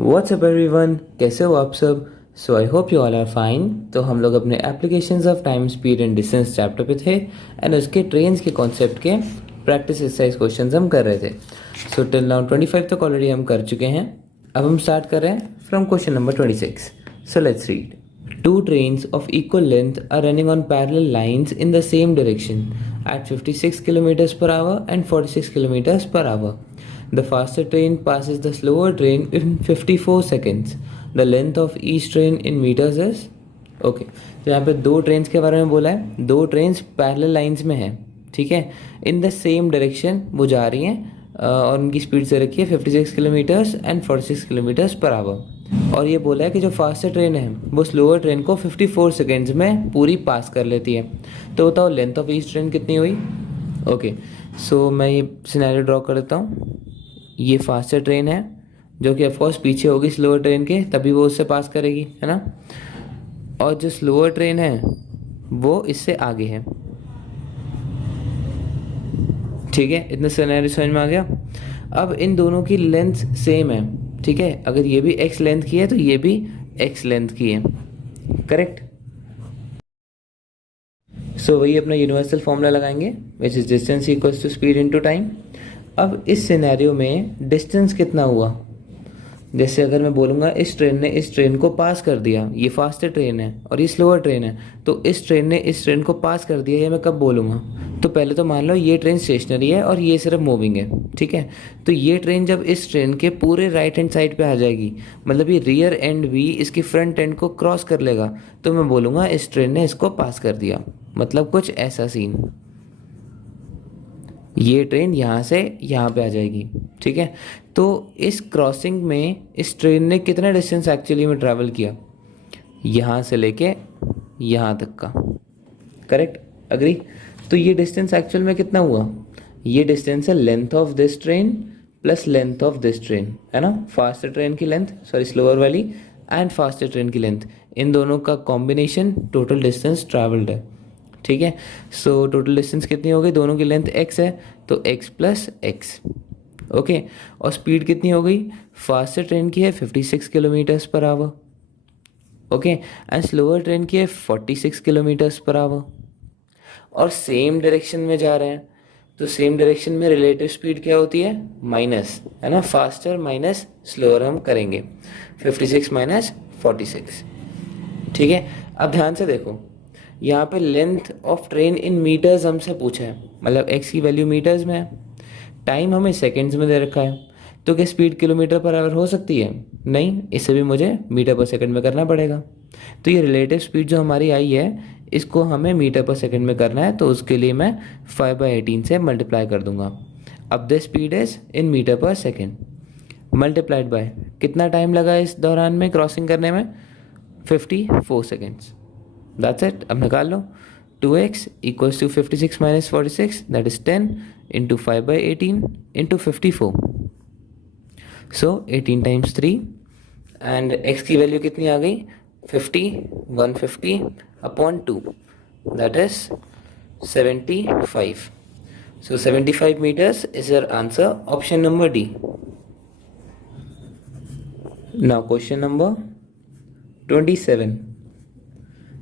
What's up everyone, कैसे हो आप सब। So I hope you all are fine. तो हम लोग अपने applications of time speed and distance chapter पे थे एंड उसके ट्रेन्स के कॉन्सेप्ट के प्रैक्टिस एक्सरसाइज क्वेश्चंस हम कर रहे थे। सो टिल नाउ 25 तक ऑलरेडी हम कर चुके हैं। अब हम स्टार्ट कर रहे हैं from question number 26। So let's read. Two trains of equal length are running on parallel lines in the same direction at 56 kilometers per hour and 46 kilometers per hour. The faster train passes the slower train in 54 seconds. The length of each train in meters is okay तो यहाँ पे दो trains के बारे में बोला है। दो ट्रेन्स पैरेलल लाइंस में है, ठीक है, इन द सेम डायरेक्शन वो जा रही हैं और उनकी स्पीड से रखी है 56 kilometres and 46 kilometres per hour. और ये बोला है कि जो फास्टर ट्रेन है वो स्लोअर ट्रेन को 54 सेकेंड्स में पूरी पास कर लेती है। तो बताओ लेंथ ऑफ ईच ट्रेन कितनी हुई। ओके सो मैं ये सिनेरियो ड्रॉ कर देता हूँ। ये फास्टर ट्रेन है जो कि ऑफकोर्स पीछे होगी स्लोअर ट्रेन के, तभी वो उससे पास करेगी, है ना। और जो स्लोअर ट्रेन है वो इससे आगे है, ठीक है। इतना सिनेरियो समझ में आ गया। अब इन दोनों की लेंथ सेम है, ठीक है। अगर ये भी x लेंथ की है तो ये भी x लेंथ की है, करेक्ट। सो वही अपना यूनिवर्सल फॉर्मूला लगाएंगे which is distance equals to speed into time. अब इस सिनेरियो में डिस्टेंस कितना हुआ, जैसे अगर मैं बोलूँगा इस ट्रेन ने इस ट्रेन को पास कर दिया, ये फास्टर ट्रेन है और ये स्लोअर ट्रेन है, तो इस ट्रेन ने इस ट्रेन को पास कर दिया, ये मैं कब बोलूँगा। तो पहले तो मान लो ये ट्रेन स्टेशनरी है और ये सिर्फ मूविंग है, ठीक है। तो ये ट्रेन जब इस ट्रेन के पूरे राइट हैंड साइड पे आ जाएगी, मतलब ये रियर एंड भी इसकी फ्रंट एंड को क्रॉस कर लेगा, तो मैं बोलूँगा इस ट्रेन ने इसको पास कर दिया। मतलब कुछ ऐसा सीन, ये ट्रेन यहाँ से यहाँ पे आ जाएगी, ठीक है। तो इस क्रॉसिंग में इस ट्रेन ने कितना डिस्टेंस एक्चुअली में ट्रैवल किया, यहाँ से लेके यहाँ तक का, करेक्ट, अग्री। तो ये डिस्टेंस एक्चुअल में कितना हुआ, ये डिस्टेंस है length of this train plus length of this train, है ना। फास्टर ट्रेन की लेंथ, सॉरी स्लोअर वाली, एंड फास्टर ट्रेन की लेंथ, इन दोनों का कॉम्बिनेशन टोटल डिस्टेंस ट्रैवल्ड है, ठीक है। सो टोटल डिस्टेंस कितनी हो गई, दोनों की लेंथ x है तो x प्लस एक्स, ओके। और स्पीड कितनी हो गई, फास्टर ट्रेन की है 56 kilometres per hour, okay, and slower train की है 46 किलोमीटर्स पर आवर। और सेम डायरेक्शन में जा रहे हैं, तो सेम डायरेक्शन में रिलेटिव स्पीड क्या होती है, माइनस, है ना। फास्टर माइनस स्लोअर हम करेंगे, 56 माइनस 46, ठीक है। अब ध्यान से देखो, यहाँ पे length of train in metres हमसे पूछा है, मतलब x की वैल्यू मीटर्स में है, टाइम हमें सेकंड्स में दे रखा है। तो क्या स्पीड किलोमीटर पर आवर हो सकती है, नहीं, इसे भी मुझे मीटर पर सेकंड में करना पड़ेगा। तो ये रिलेटिव स्पीड जो हमारी आई है इसको हमें मीटर पर सेकंड में करना है, तो उसके लिए मैं 5/18 से मल्टीप्लाई कर दूंगा। अब the speed is in metre per second multiplied by कितना टाइम लगा इस दौरान में क्रॉसिंग करने में, 54 सेकेंड्स, दैट्स इट। अब निकाल लो, 2x equals to 56 minus 46, that is 10 into 5/18 into 54, so 18 times 3, and x की वैल्यू कितनी आ गई, 150 upon 2, that is 75। So 75 meters is your answer, option number D. Now question number 27.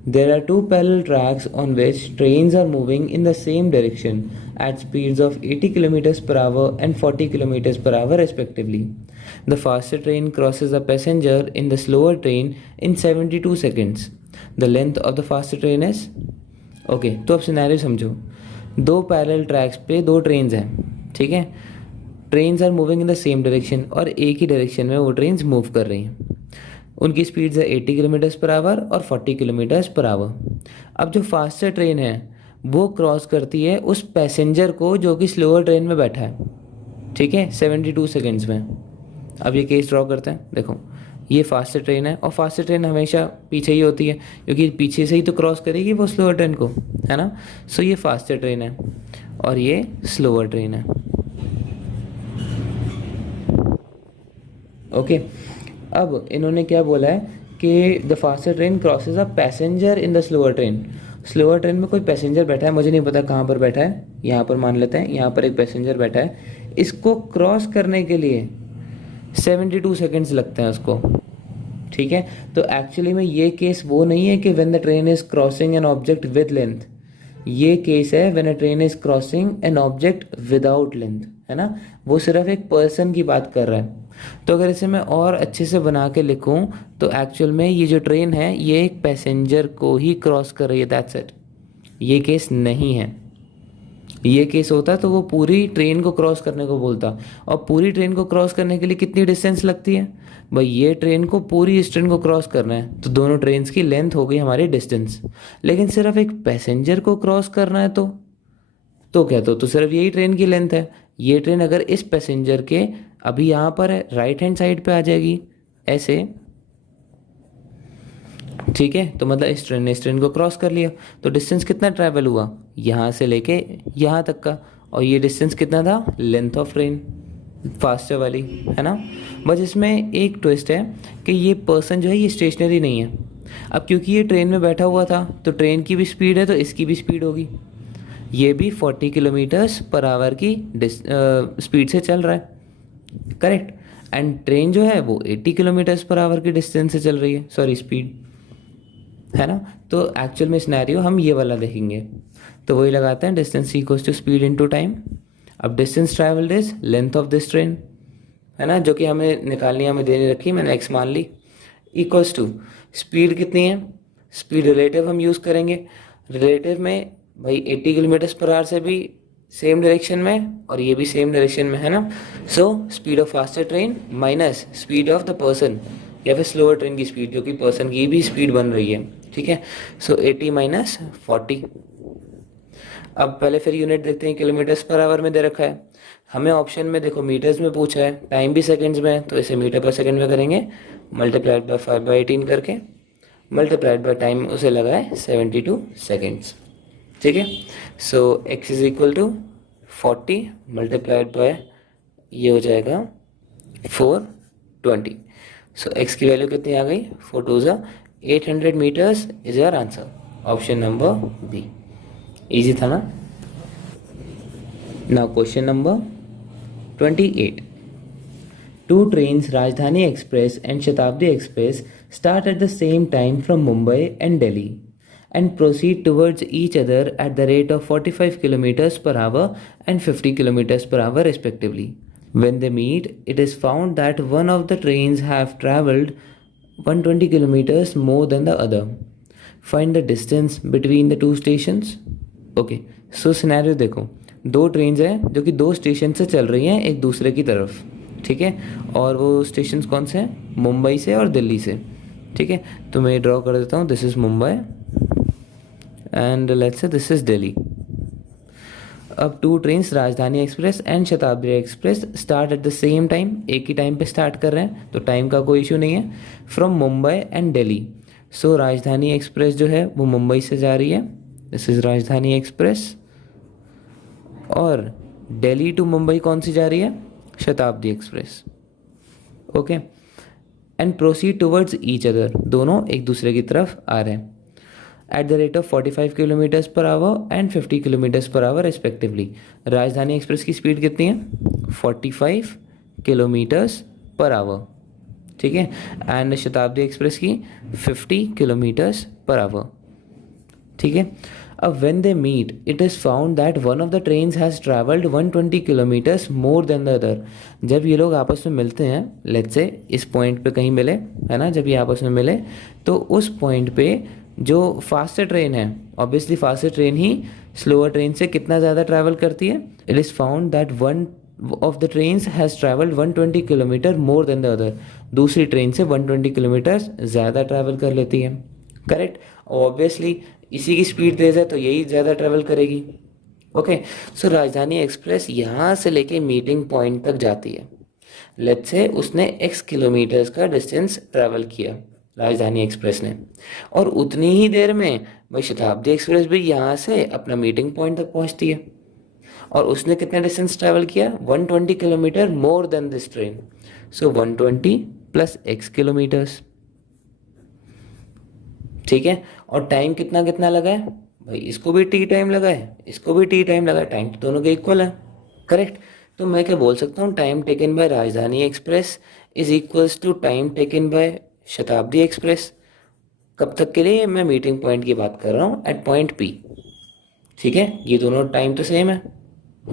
There are two parallel tracks on which trains are moving in the same direction at speeds of 80 kilometers per hour and 40 kilometers per hour respectively. The faster train crosses a passenger in the slower train in 72 seconds. The length of the faster train is okay तो अब scenario समझो। दो parallel tracks पे दो trains हैं, ठीक है। Trains are moving in the same direction और एक ही डायरेक्शन में वो ट्रेन्स मूव कर रही हैं। उनकी स्पीड्स है 80 किलोमीटर्स पर आवर और 40 किलोमीटर्स पर आवर। अब जो फास्टर ट्रेन है वो क्रॉस करती है उस पैसेंजर को जो कि स्लोअर ट्रेन में बैठा है, ठीक है, 72 सेकेंड्स में। अब ये केस ड्रॉ करते हैं। देखो ये फास्टर ट्रेन है और फास्टर ट्रेन हमेशा पीछे ही होती है क्योंकि पीछे से ही तो क्रॉस करेगी वो स्लोअर ट्रेन को, है ना। सो ये फास्टर ट्रेन है और ये स्लोअर ट्रेन है, ओके। अब इन्होंने क्या बोला है कि the faster train crosses a passenger in the slower train. Slower train में कोई पैसेंजर बैठा है, मुझे नहीं पता कहाँ पर बैठा है, यहाँ पर मान लेते हैं यहाँ पर एक पैसेंजर बैठा है। इसको क्रॉस करने के लिए 72 सेकेंड्स लगते हैं उसको, ठीक है। तो एक्चुअली में ये केस वो नहीं है कि when the train is crossing an object with length, ये केस है when a train is crossing an object without length, है ना। वो सिर्फ एक पर्सन की बात कर रहा है। तो अगर इसे मैं और अच्छे से बना के लिखूं तो एक्चुअल में ये जो ट्रेन है ये एक पैसेंजर को ही क्रॉस कर रही है, दैट्स इट। ये केस नहीं है। ये केस होता तो वो पूरी ट्रेन को क्रॉस करने को बोलता, और पूरी ट्रेन को क्रॉस करने के लिए कितनी डिस्टेंस लगती है भाई, ये ट्रेन को पूरी इस ट्रेन को क्रॉस करना है तो दोनों ट्रेन्स की लेंथ हो गई हमारी डिस्टेंस। लेकिन सिर्फ एक पैसेंजर को क्रॉस करना है तो क्या, तो सिर्फ यही ट्रेन की लेंथ है। ये ट्रेन अगर इस पैसेंजर के अभी यहाँ पर है, राइट हैंड साइड पे आ जाएगी ऐसे, ठीक है। तो मतलब इस ट्रेन ने इस ट्रेन को क्रॉस कर लिया, तो डिस्टेंस कितना ट्रैवल हुआ यहाँ से लेके यहाँ तक का, और ये डिस्टेंस कितना था, लेंथ ऑफ ट्रेन फास्टर वाली, है ना। बस इसमें एक ट्विस्ट है कि ये पर्सन जो है ये स्टेशनरी नहीं है। अब क्योंकि ये ट्रेन में बैठा हुआ था तो ट्रेन की भी स्पीड है तो इसकी भी स्पीड होगी, ये भी 40 किलोमीटर्स पर आवर की स्पीड से चल रहा है, करेक्ट। एंड ट्रेन जो है वो 80 किलोमीटर्स पर आवर की डिस्टेंस से चल रही है, सॉरी स्पीड, है ना। तो एक्चुअल में सिनेरियो हम ये वाला देखेंगे, तो वही लगाते हैं distance equals to speed into time. अब distance travelled is length of this train, है ना, जो कि हमें निकालनी हमें देनी रखी, मैंने एक्स मान ली, इक्वल्स टू स्पीड कितनी है, स्पीड रिलेटिव हम यूज़ करेंगे। रिलेटिव में भाई 80 किलोमीटर्स पर आवर से भी सेम डायरेक्शन में और ये भी सेम डायरेक्शन में, है ना। So speed of faster train minus speed of the person, या फिर स्लोअर ट्रेन की स्पीड जो कि पर्सन की भी स्पीड बन रही है, ठीक है। सो 80 माइनस 40। अब पहले फिर यूनिट देखते हैं, किलोमीटर्स पर आवर में दे रखा है हमें, ऑप्शन में देखो मीटर्स में पूछा है, टाइम भी सेकंड्स में है तो इसे मीटर पर सेकंड में करेंगे, मल्टीप्लाइड बाय 5/18 करके, मल्टीप्लाइड बाय टाइम उसे लगा है 72 सेकेंड्स, ठीक है। So x is equal to 40 multiplied by ये हो जाएगा 420। सो x की वैल्यू कितनी आ गई, 4 2 800 metres is your answer, option number B. Easy था ना। Now question number 28. Two trains, Rajdhani Express and Shatabdi Express, start at the same time from Mumbai and Delhi and proceed towards each other at the rate of 45 kilometers per hour and 50 kilometers per hour respectively. When they meet, it is found that one of the trains have travelled 120 kilometers more than the other. Find the distance between the two stations. Okay, so scenario देखो, दो trains हैं जो कि दो station से चल रही हैं एक दूसरे की तरफ, ठीक है। और वो स्टेशन कौन से हैं, मुंबई से और दिल्ली से, ठीक है। तो मैं ड्रॉ कर देता हूँ, this is Mumbai and let's say this is Delhi. अब टू ट्रेन्स राजधानी एक्सप्रेस एंड शताब्दी express start at the same time, एक ही टाइम पे स्टार्ट कर रहे हैं तो टाइम का कोई इशू नहीं है, फ्रॉम मुंबई एंड दिल्ली। सो राजधानी एक्सप्रेस जो है वो मुंबई से जा रही है, दिस इज़ राजधानी एक्सप्रेस, और दिल्ली टू मुंबई कौन सी जा रही है, शताब्दी express, okay. And proceed towards each other, दोनों एक दूसरे की तरफ आ रहे हैं, at the rate of 45 kilometres per hour and 50 kilometres per hour respectively. राजधानी एक्सप्रेस की स्पीड कितनी है, 45 किलोमीटर्स पर आवर, ठीक है, एंड शताब्दी एक्सप्रेस की 50 किलोमीटर्स पर आवर, ठीक है। अब when they meet it is found that one of the trains has travelled 120 kilometres more than the other. जब ये लोग आपस में मिलते हैं, लेट्स से इस पॉइंट पे कहीं मिले, है ना, जब ये आपस में मिले तो उस पॉइंट पे जो फास्टर ट्रेन है, ऑब्वियसली फास्टर ट्रेन ही स्लोअर ट्रेन से कितना ज़्यादा ट्रैवल करती है, it is found that one of the trains has travelled 120 kilometre more than the other, दूसरी ट्रेन से 120 किलोमीटर ज़्यादा ट्रैवल कर लेती है, करेक्ट। ऑब्वियसली इसी की स्पीड तेज है तो यही ज़्यादा ट्रैवल करेगी, ओके। सो राजधानी एक्सप्रेस यहाँ से लेके मीटिंग पॉइंट तक जाती है, लेट्स से उसने x किलोमीटर्स का डिस्टेंस ट्रैवल किया राजधानी एक्सप्रेस ने, और उतनी ही देर में भाई शताब्दी एक्सप्रेस भी यहाँ से अपना मीटिंग पॉइंट तक पहुँचती है, और उसने कितना डिस्टेंस ट्रैवल किया, 120 kilometre more than this train, so 120 plus x kilometres, ठीक है। और टाइम कितना कितना लगा है भाई, इसको भी टी टाइम लगा है, इसको भी टी टाइम लगा है, टाइम तो दोनों के इक्वल है, करेक्ट। तो मैं क्या बोल सकता हूँ, time taken by Rajdhani express is equals to time taken by Shatabdi express. कब तक के लिए? मैं मीटिंग पॉइंट की बात कर रहा हूँ, एट पॉइंट पी। ठीक है, ये दोनों टाइम तो सेम है,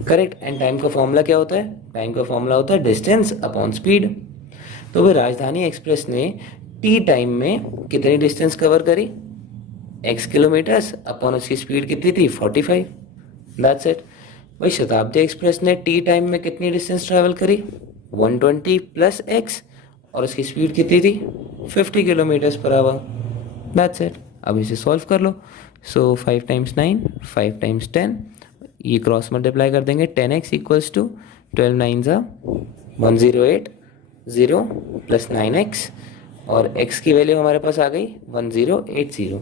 करेक्ट। एंड टाइम का फॉर्मूला क्या होता है? टाइम का फॉर्मूला होता है डिस्टेंस अपॉन स्पीड। तो भाई राजधानी एक्सप्रेस ने टी टाइम में कितनी डिस्टेंस कवर करी? x किलोमीटर्स अपॉन उसकी स्पीड कितनी थी? 45। That's it. भाई शताब्दी एक्सप्रेस ने टी टाइम में कितनी डिस्टेंस ट्रैवल करी? 120 प्लस x, और उसकी स्पीड कितनी थी? 50 kilometres per hour. That's it. अब इसे सॉल्व कर लो। सो 5 टाइम्स 9, 5 टाइम्स 10, ये क्रॉस मल्टीप्लाई कर देंगे। 10x इक्वल्स टू 12 9 ज़ा 108 0 प्लस 9x, और x की वैल्यू हमारे पास आ गई 1080।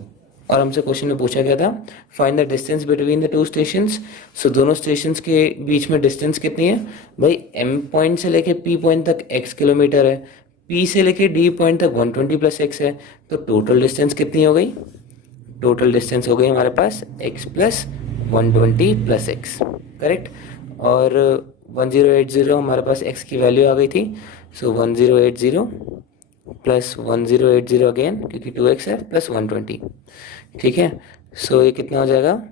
और हमसे क्वेश्चन में पूछा गया था find the distance between the two stations. So दोनों स्टेशंस के बीच में डिस्टेंस कितनी है? भाई m पॉइंट से लेके p पॉइंट तक x किलोमीटर है, p से लेके d पॉइंट तक 120 प्लस x है। तो टोटल डिस्टेंस कितनी हो गई? टोटल डिस्टेंस हो गई हमारे पास x plus 120 plus x, correct. और 1080 हमारे पास x की वैल्यू आ गई थी। सो 1080 प्लस 1080 अगेन, क्योंकि 2x है, प्लस 120। ठीक है, सो ये कितना हो जाएगा?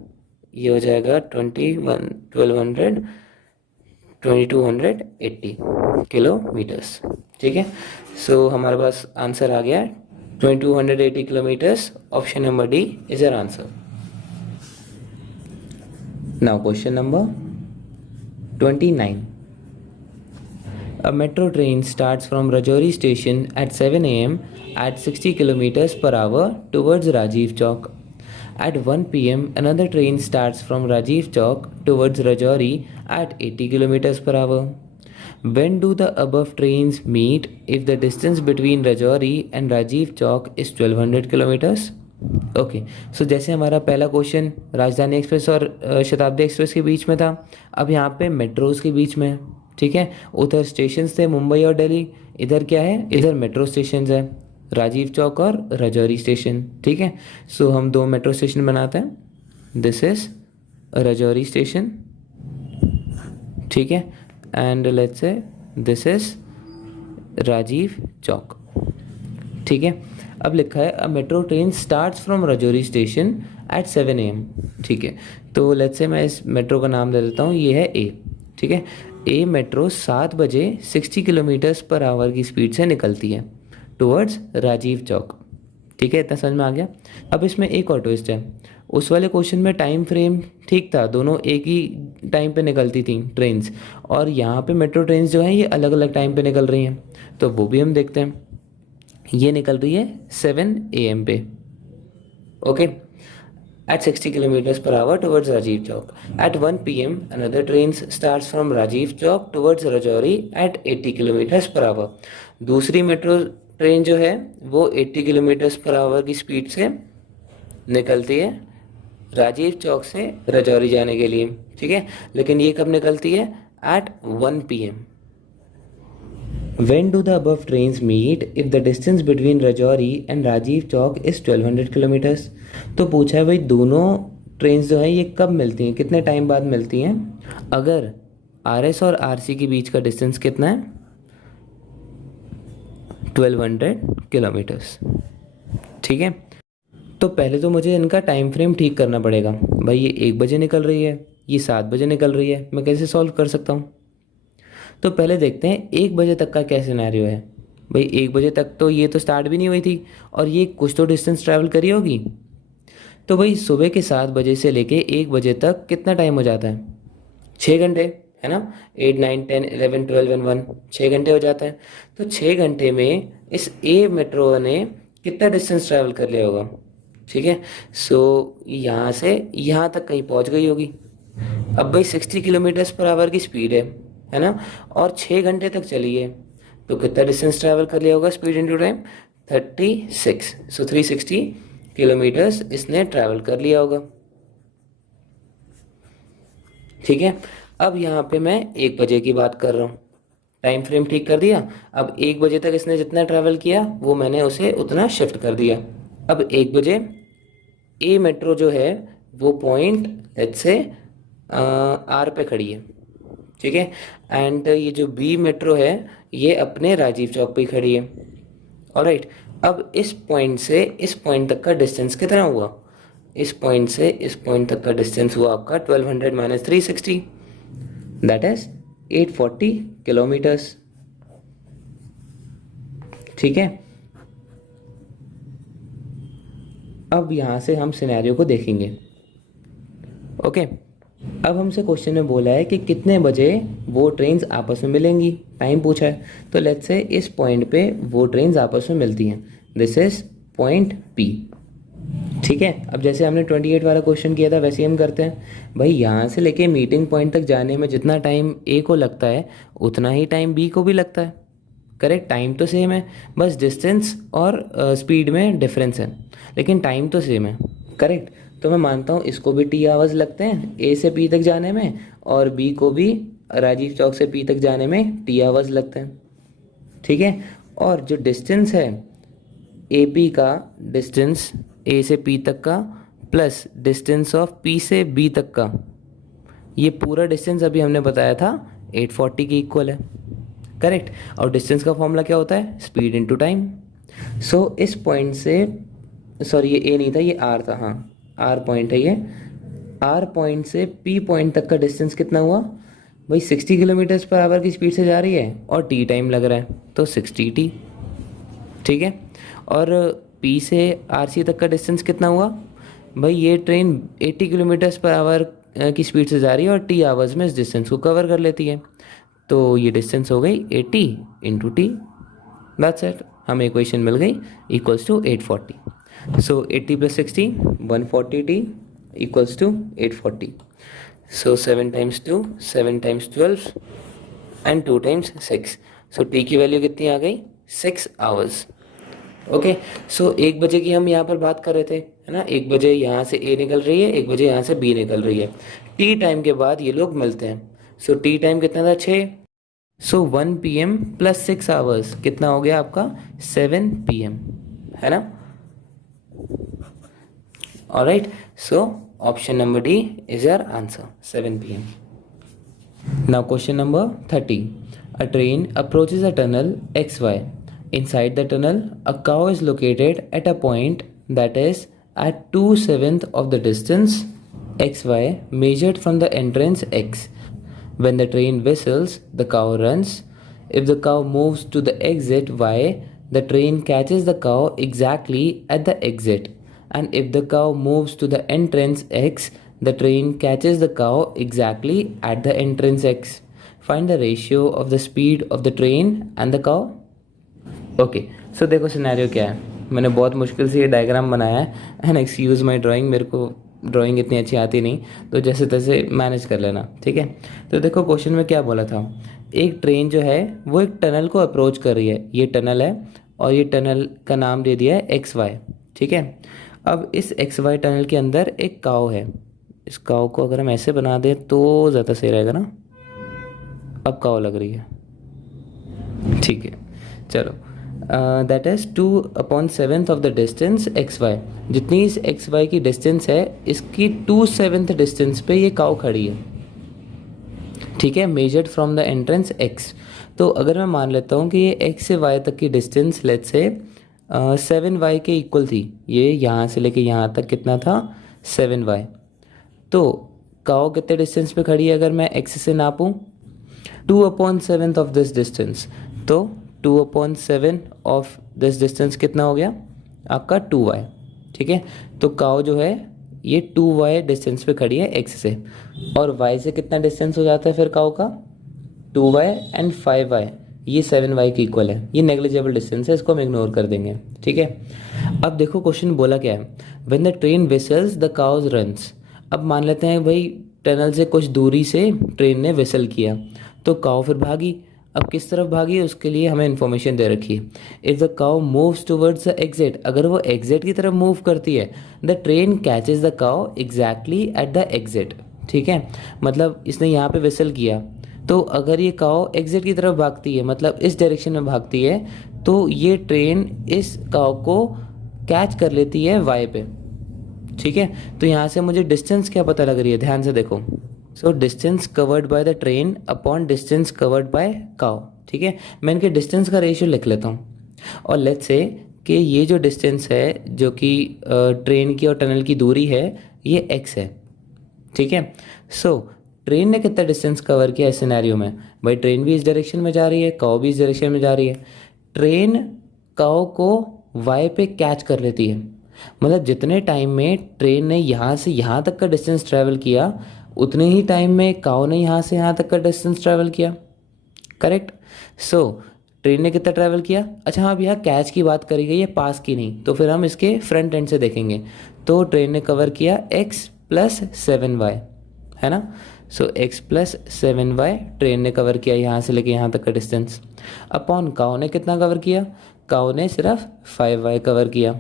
ये हो जाएगा 2280 किलोमीटर्स। ठीक है, सो हमारे पास आंसर आ गया 2280 kilometres. Option number D is our answer. Now question number 29. A metro train starts from Rajouri station at 7 a.m. at 60 kilometers per hour towards Rajiv Chowk. At 1 p.m. another train starts from Rajiv Chowk towards Rajouri at 80 kilometers per hour. When do the above trains meet if the distance between Rajouri and Rajiv Chowk is 1200 kilometers? Okay, सो जैसे हमारा पहला question राजधानी express और शताब्दी express के बीच में था, अब यहाँ पे मेट्रोज़ के बीच में है। ठीक है, उधर स्टेशंस थे मुंबई और दिल्ली, इधर क्या है? इधर मेट्रो स्टेशंस है, राजीव चौक और राजौरी स्टेशन। ठीक है, सो हम दो मेट्रो स्टेशन बनाते हैं। दिस इज राजौरी स्टेशन, ठीक है, and let's say this is Rajiv Chowk. ठीक है, अब लिखा है a metro train starts from Rajouri station at 7 AM। ठीक है, तो लेट्स से मैं इस मेट्रो का नाम दे देता हूँ, ये है ए। ठीक है, ए मेट्रो 7 बजे 60 किलोमीटर्स पर आवर की स्पीड से निकलती है टुवर्ड्स राजीव चौक। ठीक है, इतना समझ में आ गया। अब इसमें एक और ट्विस्ट है। उस वाले क्वेश्चन में टाइम फ्रेम ठीक था, दोनों एक ही टाइम पे निकलती थी ट्रेन्स, और यहाँ पे मेट्रो ट्रेन्स जो हैं ये अलग अलग टाइम पे निकल रही हैं, तो वो भी हम देखते हैं। ये निकल रही है 7 AM पे, okay, at 60 kilometers per hour towards Rajiv Chowk. At 1 p.m. another train starts from Rajiv Chowk towards Rajouri at 80 kilometers per hour. दूसरी मेट्रो ट्रेन जो है वो 80 किलोमीटर्स पर आवर की स्पीड से निकलती है राजीव चौक से राजौरी जाने के लिए। ठीक है, लेकिन ये कब निकलती है? at 1 p.m. When do the above trains meet if the distance between Rajouri and Rajiv Chowk is 1200 kilometers? तो पूछा है भाई दोनों ट्रेन्स जो हैं ये कब मिलती हैं, कितने टाइम बाद मिलती हैं? अगर RS और RC के बीच का डिस्टेंस कितना है? 1200 किलोमीटर्स। ठीक है, तो पहले तो मुझे इनका टाइम फ्रेम ठीक करना पड़ेगा। भाई ये 1 बजे निकल रही है, ये 7 बजे निकल रही है, मैं कैसे सॉल्व कर सकता हूँ? तो पहले देखते हैं 1 बजे तक का क्या सिनेरियो है। भाई 1 बजे तक तो ये तो स्टार्ट भी नहीं हुई थी, और ये कुछ तो डिस्टेंस ट्रैवल करी होगी। तो भाई सुबह के 7 बजे से लेके 1 बजे तक कितना टाइम हो जाता है? 6 घंटे, है ना। 8 9 10 11 12 एंड 1, 6 घंटे हो जाता है। तो 6 घंटे में इस ए मेट्रो ने कितना डिस्टेंस ट्रैवल कर लिया होगा? ठीक है, सो यहाँ से यहाँ तक कहीं पहुँच गई होगी। अब भाई 60 किलोमीटर्स पर आवर की स्पीड है ना, और 6 घंटे तक चली है, तो कितना डिस्टेंस ट्रैवल कर लिया होगा? स्पीड इनटू टाइम 36, सो 360 किलोमीटर्स इसने ट्रैवल कर लिया होगा। ठीक है, अब यहाँ पे मैं 1 बजे की बात कर रहा हूँ, टाइम फ्रेम ठीक कर दिया। अब 1 बजे तक इसने जितना ट्रैवल किया वो मैंने उसे उतना शिफ्ट कर दिया। अब 1 बजे ए मेट्रो जो है वो पॉइंट लेट्स से आर पे खड़ी है। ठीक है, एंड ये जो बी मेट्रो है ये अपने राजीव चौक पे ही खड़ी है। ऑलराइट, अब इस पॉइंट से इस पॉइंट तक का डिस्टेंस कितना हुआ? इस पॉइंट से इस पॉइंट तक का डिस्टेंस हुआ आपका 1200 माइनस 360, दैट इज 840 किलोमीटर्स। ठीक है, अब यहाँ से हम सिनेरियो को देखेंगे। ओके, अब हमसे क्वेश्चन में बोला है कि कितने बजे वो ट्रेन्स आपस में मिलेंगी, टाइम पूछा है। तो लेट्स से इस पॉइंट पे वो ट्रेन्स आपस में मिलती हैं, दिस इज पॉइंट पी। ठीक है, अब जैसे हमने 28 वाला क्वेश्चन किया था वैसे ही हम करते हैं। भाई यहाँ से लेके मीटिंग पॉइंट तक जाने में जितना टाइम ए को लगता है उतना ही टाइम बी को भी लगता है। करेक्ट, टाइम तो सेम है, बस डिस्टेंस और स्पीड में डिफरेंस है, लेकिन टाइम तो सेम है। करेक्ट, तो मैं मानता हूँ इसको भी टी आवर्स लगते हैं ए से पी तक जाने में, और बी को भी राजीव चौक से पी तक जाने में टी आवर्स लगते हैं। ठीक है, और जो डिस्टेंस है ए पी का डिस्टेंस ए से पी तक का प्लस डिस्टेंस ऑफ पी से बी तक का, ये पूरा डिस्टेंस अभी हमने बताया था 840 के इक्वल है। करेक्ट, और डिस्टेंस का फॉर्मूला क्या होता है? Speed into time. सो इस पॉइंट से, सॉरी ये ए नहीं था ये आर था, हाँ आर पॉइंट है ये। आर पॉइंट से पी पॉइंट तक का डिस्टेंस कितना हुआ? भाई 60 किलोमीटर्स पर आवर की स्पीड से जा रही है और टी टाइम लग रहा है तो 60t। ठीक है, और पी से आर सी तक का डिस्टेंस कितना हुआ? भाई ये ट्रेन 80 किलोमीटर्स पर आवर की स्पीड से जा रही है और टी आवर्स में इस डिस्टेंस को कवर कर लेती है, तो ये डिस्टेंस हो गई 80 इंटू टी, दैट्स इट, हमें इक्वेशन मिल गई equals to 840। So 80 plus 60 140t equals to 840। So 7 times 2 7 times 12 and 2 times 6, so T की वैल्यू कितनी आ गई? 6 आवर्स। ओके, सो 1 बजे की हम यहाँ पर बात कर रहे थे, है ना? 1 बजे यहाँ से ए निकल रही है, 1 बजे यहाँ से बी निकल रही है। टी टाइम के बाद ये लोग मिलते हैं, सो टी टाइम कितना था? 6। सो 1 PM प्लस 6 आवर्स कितना हो गया आपका? 7 PM, है ना? Alright, so option number D is your answer, 7 PM. Now question number 30. A train approaches a tunnel XY. Inside the tunnel, a cow is located at a point that is at 2/7 of the distance XY measured from the entrance X. When the train whistles, the cow runs. If the cow moves to the exit Y, the train catches the cow exactly at the exit. And if the cow moves to the entrance X, the train catches the cow exactly at the entrance X. Find the ratio of the speed of the train and the cow. Okay, so देखो scenario क्या है। मैंने बहुत मुश्किल से ये diagram बनाया है, एंड एक्सक्यूज़ माई ड्राइंग, मेरे को ड्राइंग इतनी अच्छी आती नहीं, तो जैसे तैसे मैनेज कर लेना, ठीक है। तो देखो क्वेश्चन में क्या बोला था, एक ट्रेन जो है वो एक टनल को अप्रोच कर रही है, ये टनल है और ये टनल का नाम दे दिया है XY, ठीक है। अब इस XY टनल के अंदर एक काव है, इस काव को अगर हम ऐसे बना दें तो ज़्यादा सही रहेगा ना। अब काव लग रही है, ठीक है, चलो। That is 2/7 of the distance XY, जितनी इस XY की डिस्टेंस है इसकी 2/7 डिस्टेंस पे ये काव खड़ी है, ठीक है, measured from the entrance X। तो अगर मैं मान लेता हूँ कि ये X से Y तक की डिस्टेंस लेट्स से 7Y के इक्वल थी, ये यहाँ से लेके यहाँ तक कितना था 7Y, तो काव कितने डिस्टेंस पे खड़ी है अगर मैं X से नापूँ 2/7 ऑफ दिस डिस्टेंस, तो 2/7 ऑफ दिस डिस्टेंस कितना हो गया आपका 2Y, ठीक है। तो काव जो है ये 2Y डिस्टेंस पे खड़ी है X से, और Y से कितना डिस्टेंस हो जाता है फिर काव का 2Y एंड 5Y, ये 7Y के इक्वल है, ये नेग्लिजिबल डिस्टेंस है, इसको हम इग्नोर कर देंगे, ठीक है। अब देखो क्वेश्चन बोला क्या है, when the train whistles the cows runs. अब मान लेते हैं भाई टनल से कुछ दूरी से ट्रेन ने विसल किया तो काव फिर भागी। अब किस तरफ भागी है उसके लिए हमें इन्फॉर्मेशन दे रखी है, इफ़ द काव मूव्स टुवर्ड्स द एग्जिट, अगर वो एग्जिट की तरफ मूव करती है द ट्रेन कैचेज द काव एग्जैक्टली एट द एग्जिट, ठीक है। मतलब इसने यहाँ पे विसल किया, तो अगर ये काव एग्जिट की तरफ भागती है मतलब इस डायरेक्शन में भागती है, तो ये ट्रेन इस काव को कैच कर लेती है वाई पे, ठीक है। तो यहाँ से मुझे डिस्टेंस क्या पता लग रही है, ध्यान से देखो। So distance covered by the train upon distance covered by काव, ठीक है। मैं इनके डिस्टेंस का रेशियो लिख लेता हूँ, और लेट्स से कि ये जो डिस्टेंस है जो कि ट्रेन की और टनल की दूरी है ये x है, ठीक है। सो ट्रेन ने कितना डिस्टेंस कवर किया इस सिनेरियो में? भाई ट्रेन भी इस डायरेक्शन में जा रही है, काव भी इस डायरेक्शन में जा रही है। ट्रेन काव को y पे कैच कर लेती है, मतलब जितने टाइम में ट्रेन ने यहाँ से यहाँ तक का डिस्टेंस ट्रैवल किया उतने ही टाइम में काव ने यहाँ से यहाँ तक का डिस्टेंस ट्रैवल किया, करेक्ट। सो ट्रेन ने कितना ट्रैवल किया? अच्छा हाँ, अब यहाँ कैच की बात करी गई है, पास की नहीं, तो फिर हम इसके फ्रंट एंड से देखेंगे। तो ट्रेन ने कवर किया x प्लस 7y, है ना। सो x प्लस 7y ट्रेन ने कवर किया यहाँ से लेके यहाँ तक का डिस्टेंस, अपॉन काव ने कितना कवर किया? काव ने सिर्फ 5y कवर किया।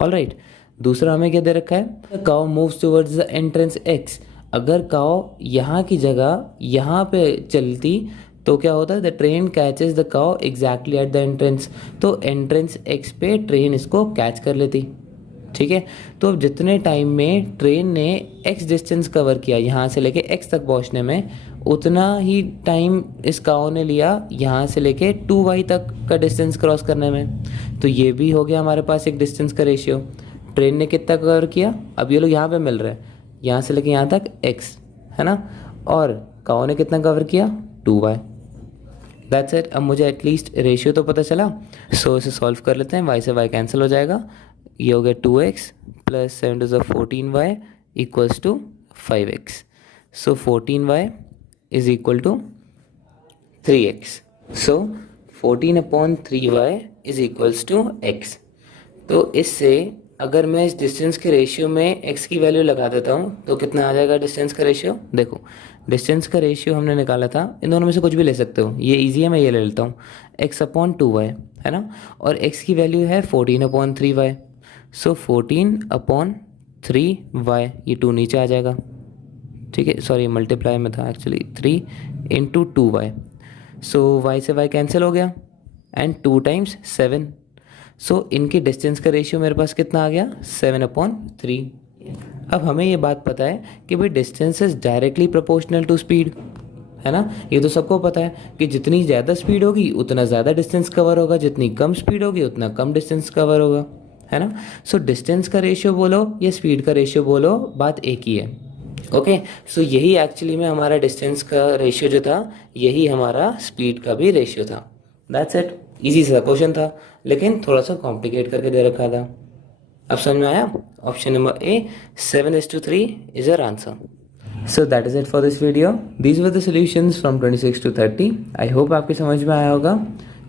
ऑलराइट, दूसरा हमें क्या दे रखा है? काव moves towards the entrance x। अगर काव यहाँ की जगह यहाँ पे चलती तो क्या होता है? द ट्रेन कैचेस द काव एग्जैक्टली एट द एंट्रेंस, तो एंट्रेंस x पे ट्रेन इसको कैच कर लेती, ठीक है। तो अब जितने टाइम में ट्रेन ने x डिस्टेंस कवर किया यहाँ से लेके x तक पहुँचने में, उतना ही टाइम इस काव ने लिया यहाँ से लेके 2y तक का डिस्टेंस क्रॉस करने में। तो ये भी हो गया हमारे पास एक डिस्टेंस का रेशियो। ट्रेन ने कितना कवर किया? अब ये लोग यहाँ पे मिल रहे हैं, यहाँ से लेके यहाँ तक x, है ना, और काव ने कितना कवर किया? 2y। That's it. अब मुझे एटलीस्ट रेशियो तो पता चला। सो इसे सॉल्व कर लेते हैं। y से y कैंसिल हो जाएगा, ये हो गया 2x plus 7 to the 14y equals to 5x। So 14y is equal to 3x। So 14/3y is equals to x। तो इससे अगर मैं इस डिस्टेंस के रेशियो में x की वैल्यू लगा देता हूँ तो कितना आ जाएगा डिस्टेंस का रेशियो? देखो डिस्टेंस का रेशियो हमने निकाला था, इन दोनों में से कुछ भी ले सकते हो, ये इजी है, मैं ये ले लेता हूँ, x/2y, है ना, और x की वैल्यू है 14/3y। सो 14/3y, ये 2 नीचे आ जाएगा, ठीक है, सॉरी मल्टीप्लाई में था एक्चुअली, 3 × 2y। सो y से y कैंसिल हो गया, एंड 2 × 7। सो इनके डिस्टेंस का रेशियो मेरे पास कितना आ गया? 7/3। अब हमें ये बात पता है कि भाई distance is directly proportional to speed, है ना, ये तो सबको पता है कि जितनी ज़्यादा स्पीड होगी उतना ज़्यादा डिस्टेंस कवर होगा, जितनी कम स्पीड होगी उतना कम डिस्टेंस कवर होगा, है ना। सो डिस्टेंस का रेशियो बोलो या स्पीड का रेशियो बोलो, बात एक ही है। ओके, सो यही एक्चुअली में हमारा डिस्टेंस का रेशियो जो था, यही हमारा स्पीड का भी रेशियो था। That's it. इजी सा क्वेश्चन था, लेकिन थोड़ा सा कॉम्प्लिकेट करके दे रखा था। अब समझ में आया? Option number A 7:3 is your answer. So that is it for this video. These were the solutions from 26 to 30। I hope आपकी समझ में आया होगा।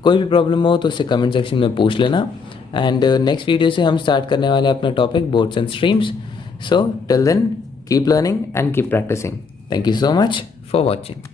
कोई भी प्रॉब्लम हो तो उससे कमेंट सेक्शन में पूछ लेना, एंड नेक्स्ट वीडियो से हम स्टार्ट करने वाले हैं अपना topic boards and streams. So till then keep learning and keep practising. Thank you so much for watching.